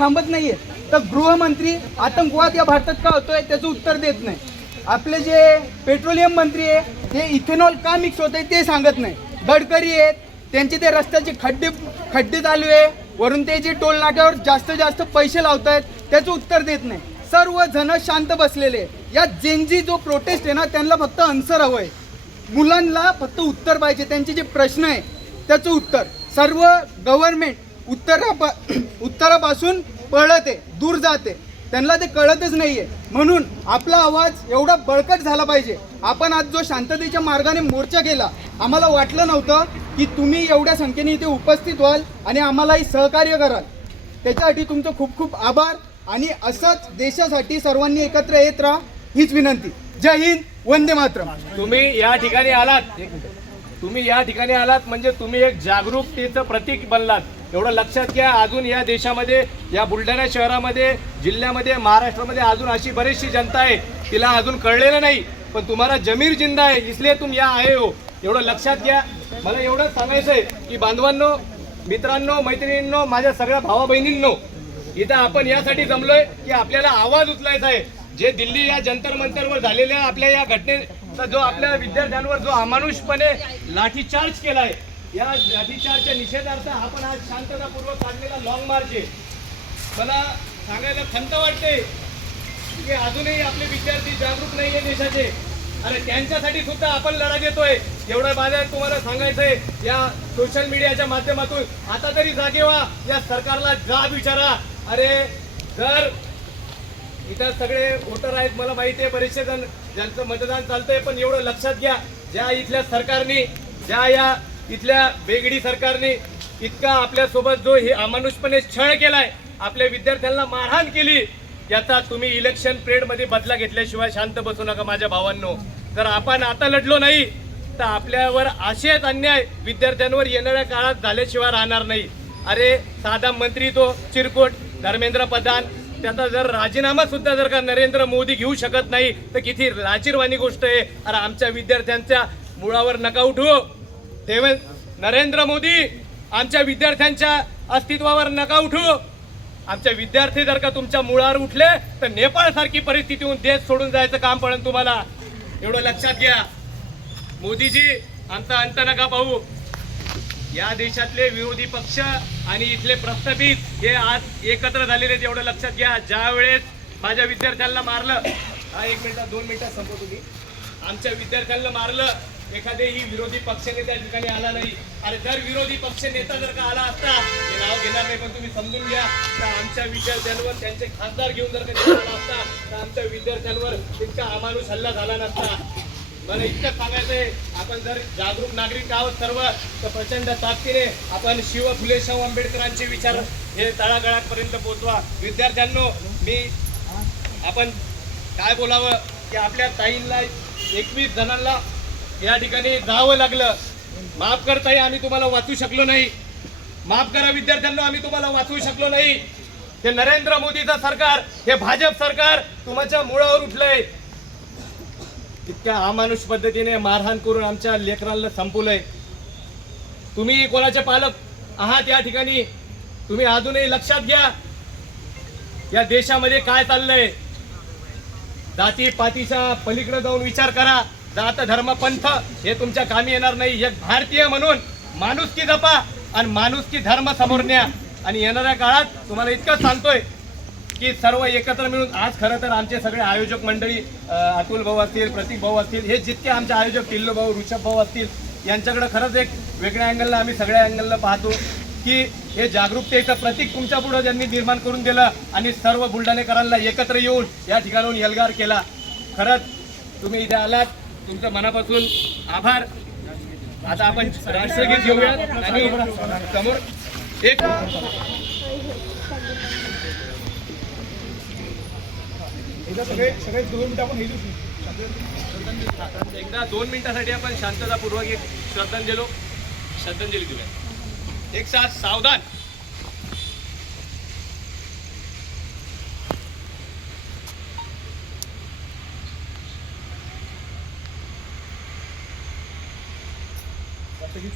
थांबत नाहीये, तर गृहमंत्री आतंकवाद या भारतात का होतोय त्याचं उत्तर देत नाही. आपले जे पेट्रोलियम मंत्री आहे ते इथेनॉल का मिक्स होत आहे ते सांगत नाही. गडकरी आहेत, त्यांचे ते रस्त्याचे खड्डे चालू आहे, वरून ते जे टोल नाक्यावर जास्त पैसे लावत आहेत त्याचं उत्तर देत नाही. सर्व जण शांत बसलेले. या जेनजी जो प्रोटेस्ट आहे ना त्यांना फक्त आन्सर हवं आहे. मुलांना फक्त उत्तर पाहिजे, त्यांचे जे प्रश्न आहे त्याचं उत्तर. सर्व गव्हर्नमेंट उत्तरापासून पळते, दूर जाते, त्यांना ते कळतच नाहीये. म्हणून आपला आवाज एवढा बळकट झाला पाहिजे. आपण आज जो शांततेच्या मार्गाने मोर्चा केला, आम्हाला वाटलं नव्हतं की तुम्ही एवढ्या संख्येने इथे उपस्थित व्हाल आणि आम्हालाही सहकार्य कराल. त्याच्यासाठी तुमचं खूप खूप आभार. आणि असंच देशासाठी सर्वांनी एकत्र येत राहा हीच विनंती. जय हिंद, वंदे मातरम. तुम्ही या ठिकाणी आलात म्हणजे तुम्ही एक जागरूकतेचं प्रतीक बनलात, एवढं लक्षात घ्या. अजून या देशामध्ये, या बुलढाणा शहरामध्ये, जिल्ह्यामध्ये, महाराष्ट्रामध्ये अजून अशी बरीचशी जनता आहे तिला अजून कळलेलं नाही, पण तुम्हाला जमीर जिंदा आहे इसलिए तुम या आए हो, एवढं लक्षात घ्या. मला एवढंच सांगायचं आहे की बांधवांनो, मित्रांनो, मैत्रिणींनो, माझ्या सगळ्या भावा बहिणींनो, इथं आपण यासाठी जमलोय की आपल्याला आवाज उचलायचा आहे. जे दिल्ली या जंतर मंतरवर झालेल्या आपल्या या घटनेचा जो आपल्या विद्यार्थ्यांवर जो अमानुषपणे लाठीचार्ज केलाय, या लाठीचार्जच्या निषेधार्थ आपण आज शांततापूर्वक काढलेला लॉंग मार्च आहे. मला सांगायला खंत वाटते की अजूनही आपले विद्यार्थी जागरूक नाहीये देशाचे, आणि त्यांच्यासाठी सुद्धा आपण लढा देतोय. एवढं माझ्या तुम्हाला सांगायचंय या सोशल मीडियाच्या माध्यमातून. आता तरी जागे व्हा, या सरकारला जाब विचारा. अरे जर इथं सगळे वोटर आहेत, मला माहिती आहे बरेचसे जण ज्यांचं मतदान चालतंय, पण एवढं लक्षात घ्या, ज्या इथल्या सरकारने, या इथल्या बेगडी सरकारने इतका आपल्यासोबत जो हे अमानुषपणे छळ केलाय, आपल्या विद्यार्थ्यांना मारहाण केली, याचा तुम्ही इलेक्शन पिरियडमध्ये बदला घेतल्याशिवाय शांत बसू नका माझ्या भावांनो. जर आपण आता लढलो नाही तर आपल्यावर असेच अन्याय विद्यार्थ्यांवर येणाऱ्या काळात झाल्याशिवाय राहणार नाही. अरे साधा मंत्री तो चिरकुट धर्मेंद्र प्रधान, त्याचा जर राजीनामा सुद्धा जर का नरेंद्र मोदी घेऊ शकत नाही तर किती लाजीरवाणी गोष्ट आहे. अरे आमच्या विद्यार्थ्यांच्या मुळावर नका उठू. नरेंद्र मोदी, आमच्या विद्यार्थ्यांच्या अस्तित्वावर नका उठू. आमचे विद्यार्थी जर का तुमच्या मुळावर उठले तर नेपाळ सारखी परिस्थिती होऊन देश सोडून जायचं काम पडेल तुम्हाला, एवढं लक्षात घ्या. मोदीजी, आमचा अंत नका पाहू. या देशातले विरोधी पक्ष आणि इथले प्रस्थापित हे आज एकत्र झालेले आहेत, एवढं लक्षात घ्या. ज्या वेळेस माझ्या विद्यार्थ्यांना मारलं, 1 मिनिटात 2 मिनिटात संपवतो मी, आमच्या विद्यार्थ्यांना मारलं, एखादेही विरोधी पक्षनेता त्या ठिकाणी आला नाही. अरे जर विरोधी पक्ष नेता जर का आला असता, हे नाव घेणार नाही पण तुम्ही समजून घ्या, तर आमच्या विद्यार्थ्यांवर त्यांचे खासदार घेऊन जर का आला असता तर आमच्या विद्यार्थ्यांवर इतका अमानुष हल्ला झाला नसता. मला इतकं सांगायचंय, आपण जर जागरूक नागरिक आहोत सर्व, तर प्रचंड ताकदीने आपण शिव फुले शाहू आंबेडकरांचे विचार हे तळागाळापर्यंत पोहोचवा. विद्यार्थ्यांनो, आपण काय बोलावं की आपल्या ताईंना 21 जणांना या ठिकाणी जावं लागलं. माफ कर ताई, आम्ही तुम्हाला वाचू शकलो नाही. माफ करा विद्यार्थ्यांना, आम्ही तुम्हाला वाचवू शकलो नाही. हे नरेंद्र मोदीचं सरकार, हे भाजप सरकार तुमच्या मुळावर उठलंय. इतक्या अमानुष पद्धतीने मारहाण करून आमच्या लेकरांना संपवलंय. तुम्ही कोणाचे पालक आहात या ठिकाणी, तुम्ही अजूनही लक्षात घ्या या देशामध्ये काय चाललंय. जाती पातीच्या पलीकडे जाऊन विचार करा. जात धर्म पंथ हे तुमच्या कामी येणार नाही. एक भारतीय म्हणून माणुसकी जपा आणि माणुसकी धर्म समोर न्या. आणि येणाऱ्या काळात तुम्हाला इतकं सांगतोय की सर्व एकत्र मिळून, आज खरं तर आमचे सगळे आयोजक मंडळी, अतुल भाऊ असतील, प्रतीक भाऊ असतील, हे जितके आमचे आयोजक टिल्लू भाऊ, ऋषभ भाऊ असतील, यांच्याकडे खरंच एक वेगळ्या अँगलला आम्ही सगळ्या अँगलला पाहतो की हे जागरूकतेचं प्रतीक तुमच्या पुढे ज्यांनी निर्माण करून दिलं आणि सर्व बुलढाणेकरांना एकत्र येऊन या ठिकाणाहून एल्गार केला. खरंच तुम्ही इथे आलात, तुमचं मनापासून आभार. आता आपण राष्ट्रगीत घेऊया आणि समोर एक एकदा 2 मिनिटासाठी आपण शांततापूर्वक एक श्रद्धांजली देऊया. एक साथ सावधान. वाटतं की